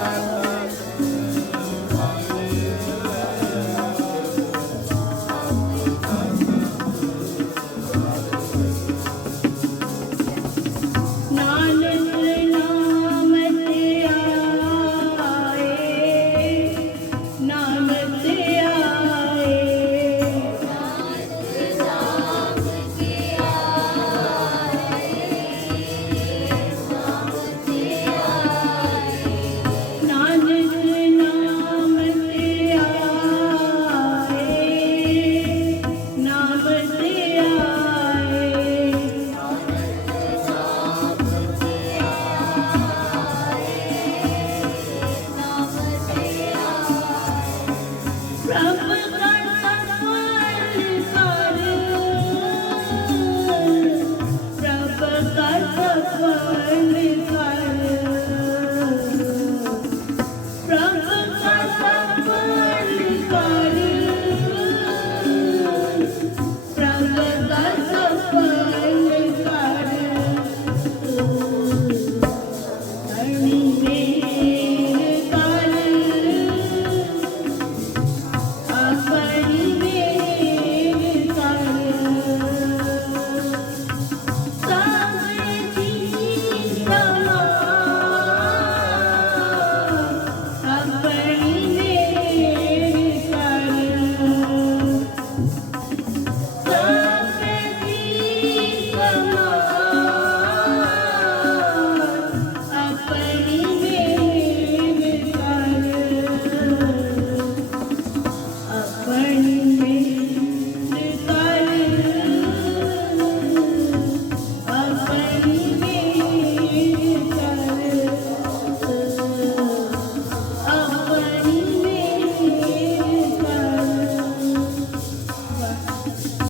Amen. Oh.